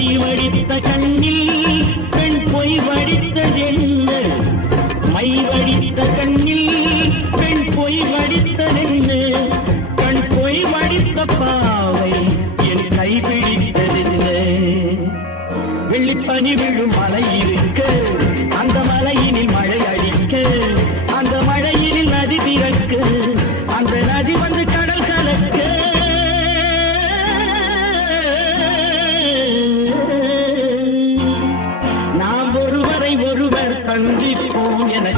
மைவடித்த கண்ணில் பெண் பொய் வடித்ததென்ன மைவடித்த கண்ணில் பெண் பொய் வடித்ததென்ன கண் பொய் வடித்த பாவை என் கைபிடித்ததென்ன வெள்ளிப்பனி விழும் மலை இருக்க. ஒருவர் சந்திப்போம் என